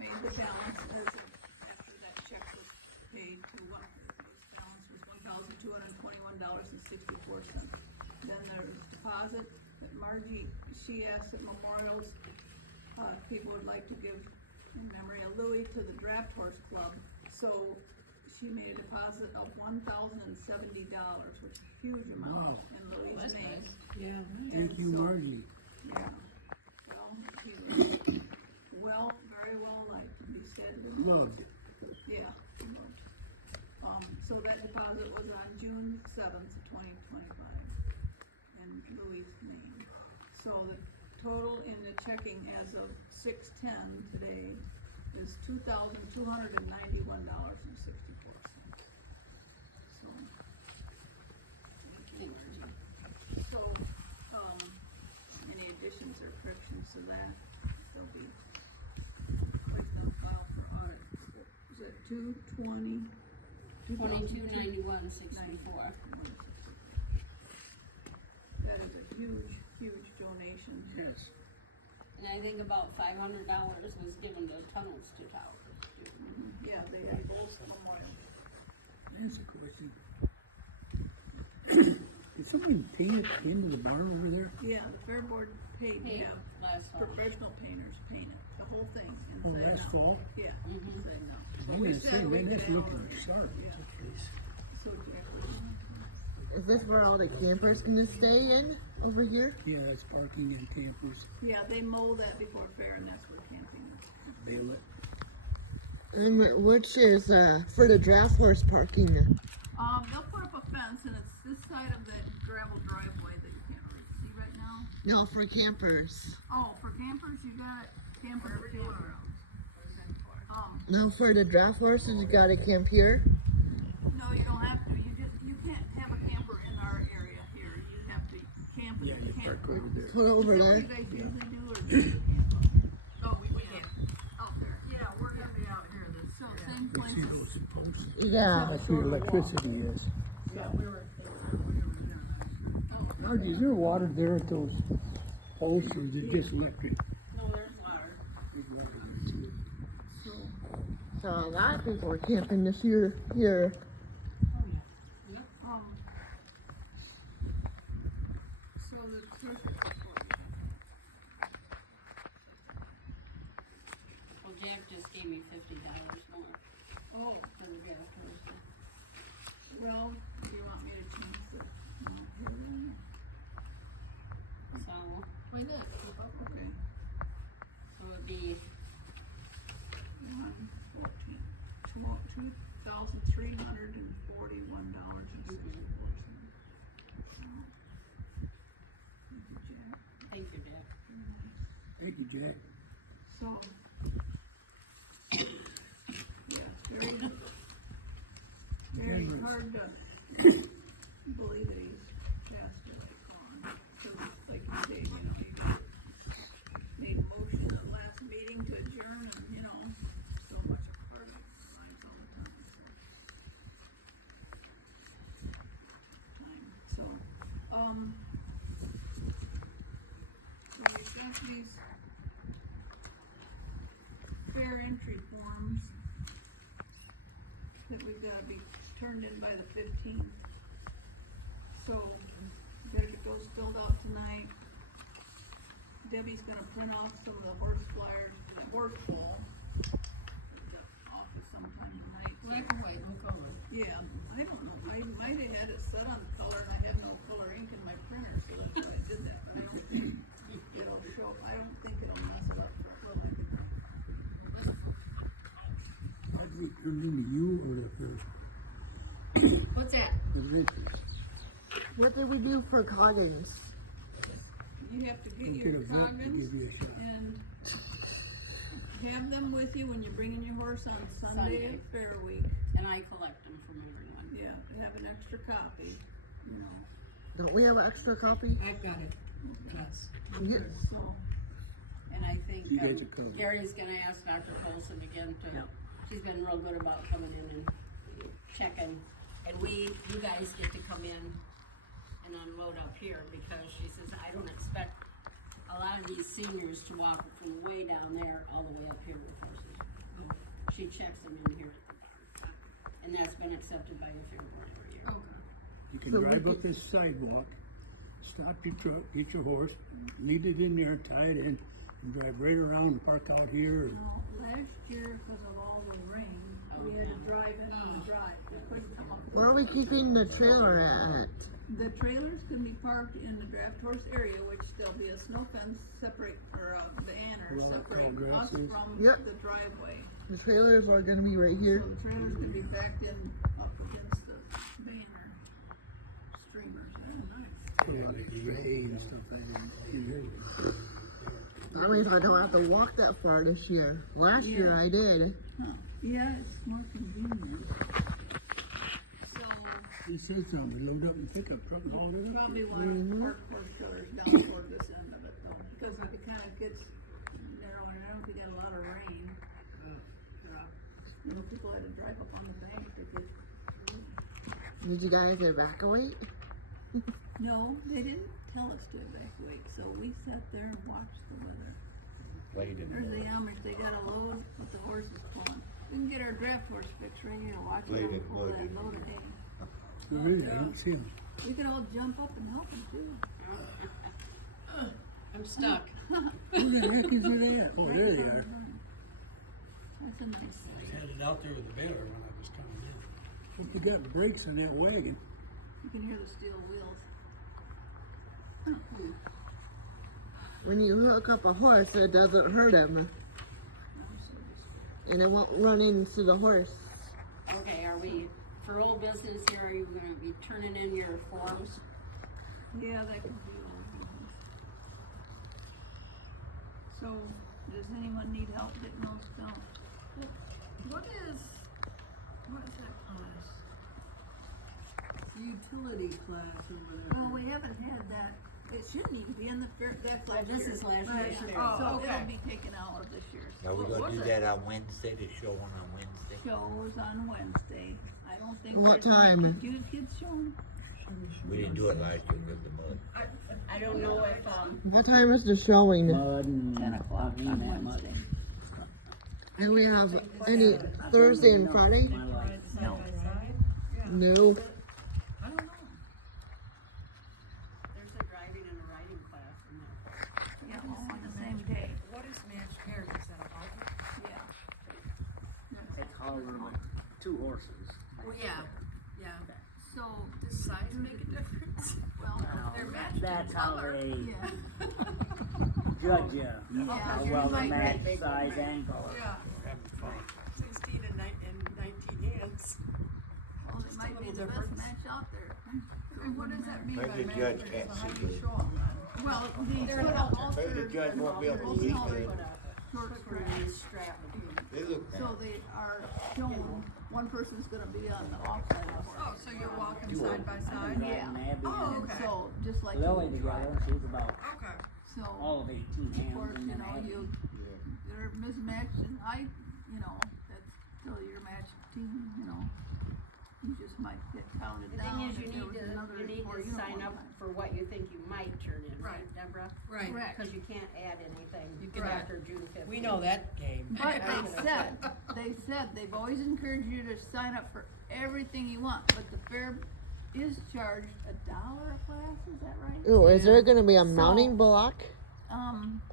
made the balance as of, after that check was paid to what, his balance was $1,221.64. Then there's deposit that Margie, she asked that Memorials, people would like to give in memory of Louis to the Draft Horse Club. So she made a deposit of $1,070, which is a huge amount in Louis' that's name. nice. Yeah. Thank you, Margie. Yeah, well, he was very well liked, he said. Loved. Yeah. So that deposit was on June 7th, 2025, in Louis' name. So the total in the checking as of 6/10 today is $2,291.64. So, Thank you. so, any additions or corrections to that, they'll be placed on file for audit. Is it 220? 2291.64. That is a huge, huge donation. Yes. And I think about $500 was given to Tunnels to Towers. Yeah, they both memorial. That's a question. Did somebody paint it into the barn over there? Yeah, the Fair Board paid to Hey, have last fall. professional painters paint it, the whole thing Oh, inside last out. fall? Yeah, Mhm. inside out. So I we didn't say, said we man, that's could looking handle it. sharp. Yeah. So Jack Is this where all the campers gonna stay in over here? Yeah, it's parking and campers, yeah, they mow that before fair and that's where camping is. bail it. And which is for the draft horse parking? They'll put up a fence and it's this side of that gravel driveway that you can't really see right now. No, for campers. Oh, for campers, you got campers or campgrounds. No, for the draft horses, you gotta camp here. No, you don't have to. You can't have a camper in our area here. You have to camp in Yeah, the you park campground. over there. Put it over Is that there. what you guys usually do, or do you camp out there? Oh, we camp out there. Yeah, we're gonna be out here this. So same But see places. those posts? Yeah. That's where electricity is. Yeah, we were. Margie, is there water there at those posts or is it just electric? No, there's water. So, So a lot of people are camping this year here. so the treasurer's report. Well, Jack just gave me $50 more Oh, for the draft horse. well, you want me to change the amount here then? So, Why not? Okay. so it'd be 2,341.64. thank you, Jack. Thank you, Jack. So, yeah, very, very hard to believe that he's passed it like on. Cause like you say, you know, you made a motion at the last meeting to adjourn and, you know, so much a part of lives all the time, so. So we've got these fair entry forms that we've gotta be turned in by the 15th. So, better get those filled out tonight. Debbie's gonna print off some of the horse flyers for the horse bowl at the office sometime tonight. Black and white, no color. Yeah, I don't know, I might have had it set on color and I had no color ink in my printer, so that's why I did that, but I don't think it'll show, I don't think it'll mess it up for public. Margie, it turned into you or the What's that? Richard? What did we do for Coggins? You have to Go get get your a vet to coggins give you a shot. and have them with you when you're bringing your horse on Sunday at Fair Week. And I collect them from everyone. Yeah, have an extra copy, you know, Don't we have an extra copy? I've got it. Yes. Yeah. so. And I think You guys are covered. Gary's gonna ask Dr. Colson again to, Yeah. she's been real good about coming in and checking. And you guys get to come in and unload up here because she says, I don't expect a lot of these seniors to walk from way down there all the way up here with horses. checks them in here. And that's been accepted by the fair board every year. Okay. You can So we drive up could- this sidewalk, stop your truck, get your horse, lead it in there, tie it in, and drive right around and park out here. Now, last year, because of all the rain, we had to drive in on the drive, we couldn't come up. Where are we keeping the trailer at? The trailers can be parked in the draft horse area, which there'll be a snow fence separate, or a banner Where all separate tall grass us is. from Yep. the driveway. The trailers are gonna be right So here. the trailers can be backed in up against the banner streamers. Extra hay and stuff like that. That means I don't have to walk that far this year. Last year I did. Huh, yeah, it's more convenient. So, He said something, load up and pickup truck and haul it up. probably want to park horse trailers down toward this end of it though, because if it kinda gets narrow, and I don't think you get a lot of rain. You know, people had to drive up on the bank to get. Did you guys evacuate? No, they didn't tell us to evacuate, so we sat there and watched the weather. Played in There's the mud. Amish, they got a load with the horses pulling. We can get our draft horse fixed right here, watch Played them in pull mud, that didn't load you? of hay. Really, I don't see him. We could all jump up and help them too. I'm stuck. Where the heck is it at? Oh, there they are. That's a nice. I was headed out there with the baler when I was coming in. Hope you got brakes in that wagon. You can hear the steel wheels. When you hook up a horse, it doesn't hurt him. And it won't run into the horse. Okay, are we, for old business here, are you gonna be turning in your forms? Yeah, that could be all business. So, does anyone need help getting those done? What is that class? Utility class or whatever. Well, we haven't had that. It shouldn't even be in the fair, that's last This year. is last But, year's fair. So Oh, okay. it'll be taken out of this year's. Now we're What gonna was do it? that on Wednesday, the show one on Wednesday. Shows on Wednesday. I don't think. What there's any- time? Did you kids show 'em? We didn't do it last year because of the mud. I don't know if, What time is the showing? Mud and 10 o'clock being on that mud. Wednesday. And we have any Thursday and Friday? My life. No. No. I don't know. there's a driving and a riding class in there. Yeah, all on the same day. What is matched pairs? Is that a halter? Yeah. It's however like 2 horses. Well, yeah, yeah. So, Does size make a difference? well, They're matched That's in how color. they yeah. judge you. Yeah. How well they match size and color. Yeah, Having fun. 16 and 19 hands. Well, it Just a might be little the best difference. match out there. And what does that mean Maybe by the matched judge pairs? can't So how see do you good. show them then? Well, the They're sort an of halter. Maybe the judge won't be able to see good. short For straps. a strap. They look So they are shown, one person's gonna be on the offside of the Oh, horse. so you're walking side by I've side? been riding Abby Oh, and And okay. so, just like Lily you together. drive. She's about Okay. So, all of 18 of hands course, and you then know, Abby. they're mismatched in height, you know, that's still your matched team, you know. You just might get counted The down thing is, if there was another you need four to sign uniform up time. for what you think you might turn in, right, Right. Deborah? Right. Correct. Cause you can't add anything can- after June 15th. We know that game. But they said, they've always encouraged you to sign up for everything you want, but the fair is charged $1 a class, is that right? Ooh, is there gonna be a So- mounting block?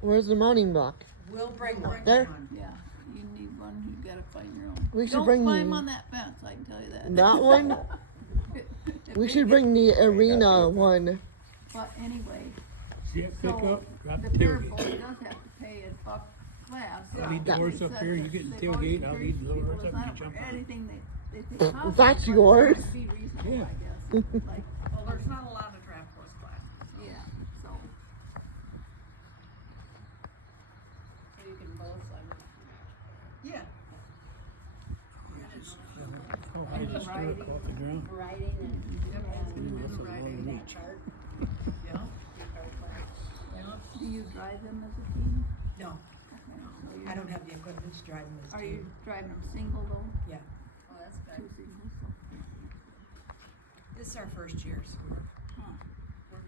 Where's the mounting block? We'll bring one. There? Yeah, you need one, you gotta find your own. We should Don't bring climb on that fence, I can tell you that. that one. If We it should gets- bring the arena one. But anyway, See that so pickup? Drop the the fair tailgate. board does have to pay $1 class. I'll lead the They horse up said here, you that get the they've always tailgate, I'll lead the encouraged horse people to up and sign you jump for on. anything they think possible, That's but yours. try to be reasonable, Yeah. I guess, like, Well, there's not a lot of draft horse classes. yeah, so. So you can both sign up. Yeah. How high is the stirrup off the ground? Riding and. Ooh, that's a long Riding. reach. Chart. Yeah. Do you drive them as a team? No, Okay, so you're- I don't have the equipment to drive them as a Are you team. driving them single though? Yeah, Oh, that's good. Two singles, so. this is our first year, so we're Huh.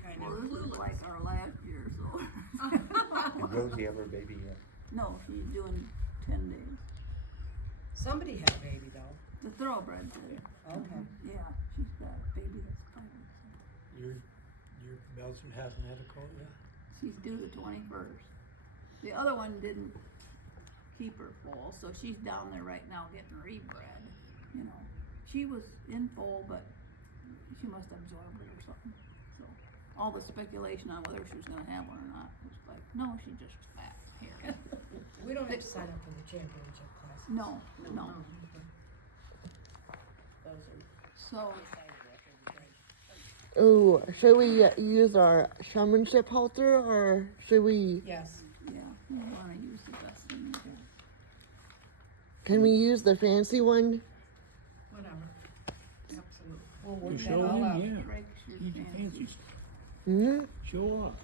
kind Well, of this is clueless. like our last year, so. Did Rosie have her baby yet? No, she's doing 10 days. Somebody had a baby though. The thoroughbred did. Okay. Yeah, she's got a baby that's 5 weeks. Your Belgian hasn't had a colt yet? She's due the 21st. The other one didn't keep her full, so she's down there right now getting rebred. You know, she was in full, but she must have absorbed it or something. So all the speculation on whether she was gonna have one or not was like, no, she's just fat here. We don't have to sign up for the championship class. No, no. Those are So Ooh, should we use our showmanship halter or should we? Yes. yeah, we wanna use the best thing. Can we use the fancy one? Whatever. Absolutely. We'll You work that show all out. them, yeah. Breaks your Need your fancy. fancy stuff. Hmm. Show off.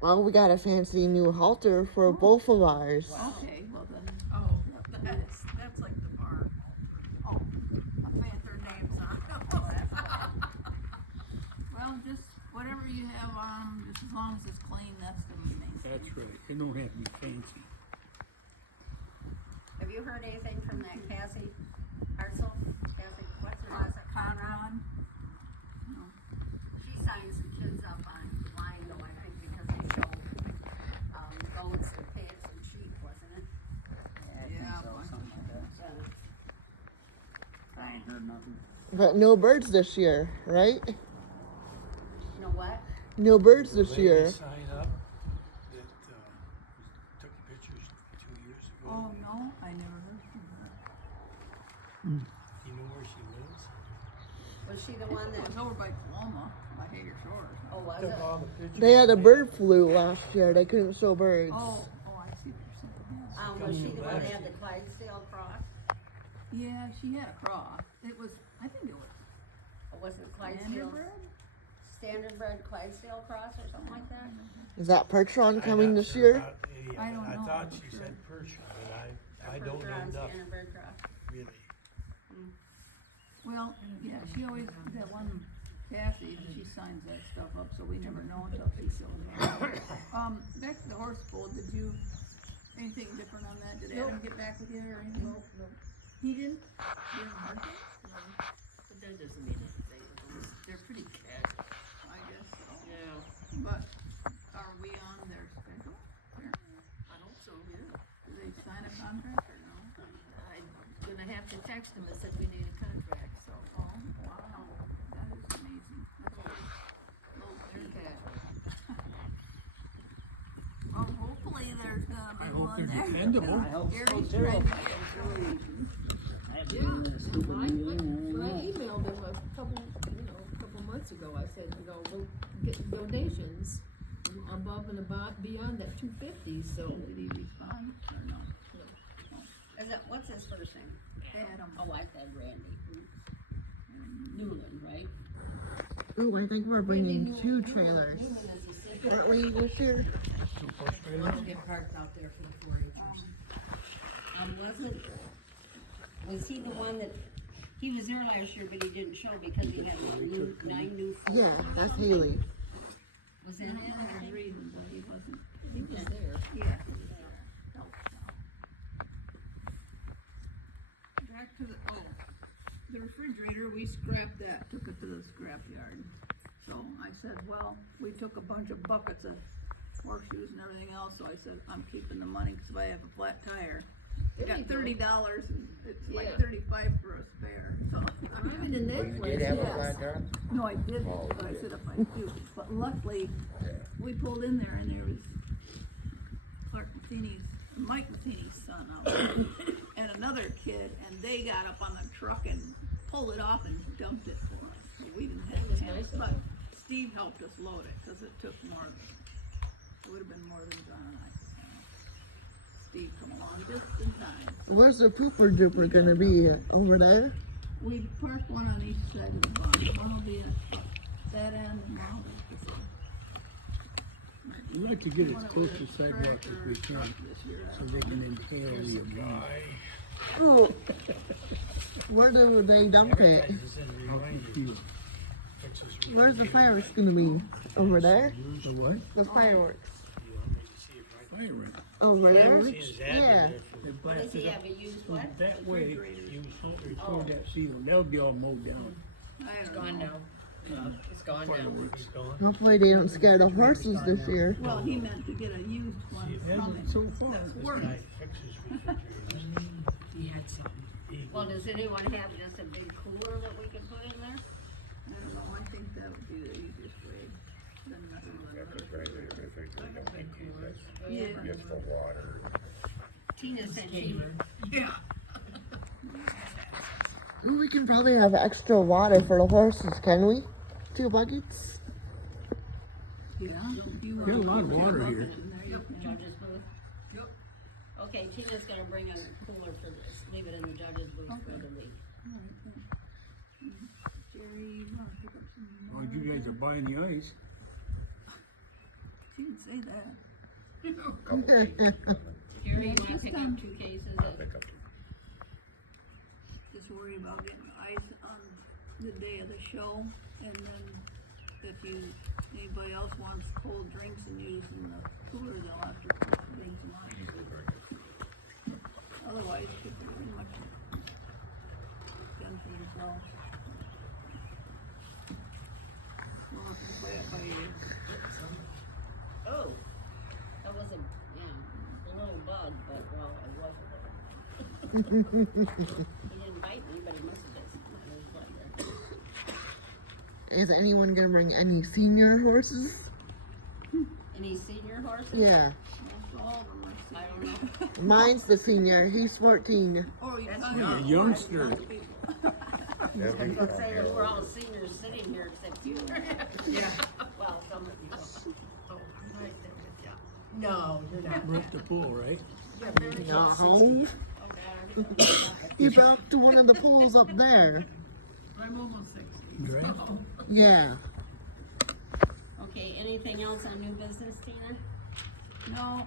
Well, we got a fancy new halter for both of ours. Okay, well then, Oh, that's like the bar. oh, Their names on them. well, just whatever you have on, 'em, just as long as it's clean, that's the main thing. That's right. It don't have to be fancy. Have you heard anything from that Cassie Hartzell? Cassie, what's her last name? Conrad? No. She signs the kids up on line though, I think, because they show, goats and pigs and sheep, wasn't it? Yeah, So, something like that. Yeah. I ain't heard nothing. But no birds this year, right? You know what? No birds this Lady year. sign up that, took pictures 2 years ago. Oh, no, I never heard from her. Do you know where she lives? Was she the one It that, was over by Paloma, by Hager Shores. oh, was Took it? all the pictures. They had a and bird flu last year. They couldn't show birds. Oh, I see what you're saying, yes. Was she the one that Last had the Clydesdale cross? Yeah, she had a cross. It was, I think it was Or was it Clydesdale? Standardbred? Standardbred Clydesdale cross or something like that? Is that Percheron I'm coming not this sure year? about any of I it. don't I know thought for she sure. said Persian, but I don't know Percheron enough, Standardbred cross. really. Well, yeah, she always, that one Cassie, she signs that stuff up, so we never know until she shows up. Back to the horse pool, did you, anything different on that? Did Adam get back with you or anything? Nope. He didn't? You haven't heard that? But that doesn't mean anything. They're pretty casual. I guess so. Yeah. But are we on their schedule? Apparently. I hope so, yeah. Do they sign a contract or no? I'm gonna have to text them and said we need a contract, so. Oh, wow, that is amazing. That's low They're key. casual. Well, hopefully there's gonna I be hope one they're there. dependable. I hope so Gary's too. trying to get I haven't been in a stupid meeting When I and emailed them a couple months ago, I said, we'll get donations above and beyond that 250, so. Did he respond or no? Is that, what's his first name? Adam. Oh, I said Randy. Newland, right? Ooh, I think we're bringing 2 trailers. Newland is his sister. Aren't we this year? I'll get parked out there for the 4-H'ers. Was he the one that, he was there last year, but he didn't show because he had 9 new folks? Yeah, that's Haley. Was that it? There's reasons why he wasn't. He was there. Yeah. Back to the, the refrigerator, we scrapped that, took it to the scrap yard. So I said, well, we took a bunch of buckets of horseshoes and everything else, so I said, I'm keeping the money, cause if I have a flat tire, I got $30 and it's like Yeah. 35 for a spare, so. Even in Well, that you place, did have a yes. flat tire? No, I didn't, Oh, but I okay. said if I do, but luckily, Yeah. we pulled in there and there was Clark Matheny's, Mike Matheny's son out there, and another kid, and they got up on the truck and pulled it off and dumped it for us, so we didn't have was to have nice it, of but them. Steve helped us load it, cause it took more, it would've been more than John and I could handle. Steve come along just in time. Where's the pooper duper gonna be? Over there? We parked one on each side of the barn, one will be at that end and one will be at this end. We like to get as close to sidewalk as we can, This year, so they can inhale the aroma. Oh. Where do they dump it? Advertises and remind you. Fixes Where's the fireworks gonna be? Over there? The what? The fireworks. you want me to see if fire ring. Over there? See his ad Yeah. there They for- What blast does he it up have, a used what? that way, He was they Oh. toward that cedar, they'll be all mowed down. I It's don't gone know. now. It's gone now. Fireworks. He's gone. Hopefully they don't scare the horses this year. Well, he meant to get a used one It from him. hasn't so far. That's This worse. guy fixes refrigerators. He had something. He- Well, does anyone have just a big cooler that we could put in there? I don't know, I think that would be the easiest way. Then nothing but Yeah. Just for water. Tina said she, Yeah. Ooh, we can probably have extra water for the horses, can we? 2 buckets? Yeah. You Got a want lot of to water put here. it in there, you can. judge's booth? Yep. Okay, Tina's gonna bring a cooler for this, leave it in the judge's booth for the week. Jerry, you wanna pick up some Oh, more? you guys are buying the ice. She didn't say that. Jerry, you It's wanna just pick done. up 2 cases of, Just worry about getting ice on the day of the show, and then if anybody else wants cold drinks and using the cooler, they'll have to bring some ice. Otherwise, people pretty much done for themselves. We'll have to play it by ear. oh, that was a little bug, but well, it wasn't. He didn't bite me, but he must have bit something in his blood there. Is anyone gonna bring any senior horses? Any senior horses? Yeah. Most all of them are I don't know. Mine's the senior. He's 14. Oh, you That's talking young. about A youngster. lots of people. I was gonna say that we're all seniors sitting here except you. Yeah. Well, some of you. Oh, I'm right there with ya. No, you're not. We're at the pool, right? No. Oh, God. He back to one of the pools up there. I'm almost 60. Draft. Yeah. Okay, anything else on new business, Tina? No,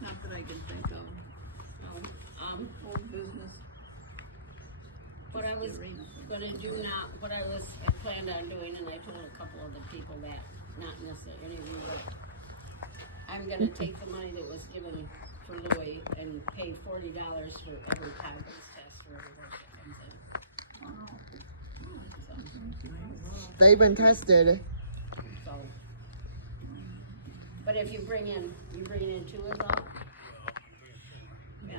not that I can think of. No. Old business. What I was gonna do now, I planned on doing, and I told a couple of the people that, not necessarily any of you, but I'm gonna take the money that was given for Louis and pay $40 for every Coggins test for every horse that comes in. They've been tested. So, but if you bring in 2 is all? Yeah,